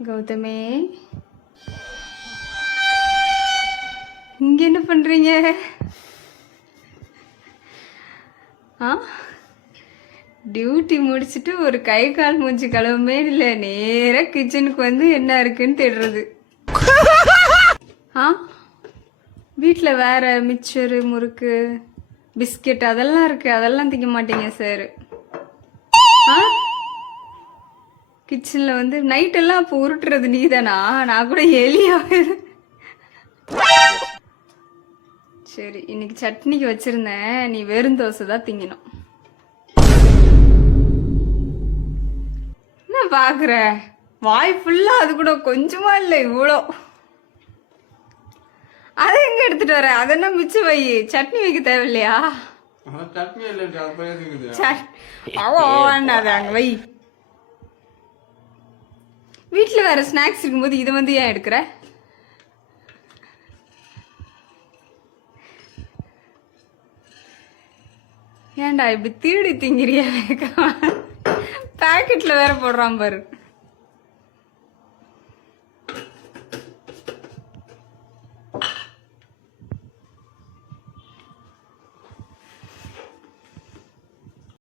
கௌதமே, இங்க என்ன பண்றீங்க? டியூட்டி முடிச்சுட்டு ஒரு கை கால் மூஞ்சி கழுவுமே இல்லை, நேரா கிச்சனுக்கு வந்து என்ன இருக்குன்னு தேடுறது. வீட்டில் வேற மிச்சரு, முறுக்கு, பிஸ்கெட் அதெல்லாம் இருக்கு, அதெல்லாம் திங்க மாட்டீங்க சார். கிச்சனில் வந்து நைட்டெல்லாம் அப்போ உருட்டுறது நீதானா? நான் கூட எலியா. சரி, இன்னைக்கு சட்னிக்கு வச்சிருந்தேன், நீ வெறும் தோசை தான் திங்கணும். என்ன பாக்குற? வாய் ஃபுல்லா அது கூட கொஞ்சமா இல்லை, இவ்வளோ. அதை எங்க எடுத்துட்டு வர? அதெல்லாம் மிச்சம் வை, சட்னி வைக்க தேவையில்லையா? அங்க வை. வீட்டுல வேற ஸ்நாக்ஸ் இருக்கும்போது இதை வந்து ஏன் எடுக்கிற? ஏன்டா இப்படி திருடி திங்கிறியா? பேக்கெட்ல வேற போடுறான் பாரு.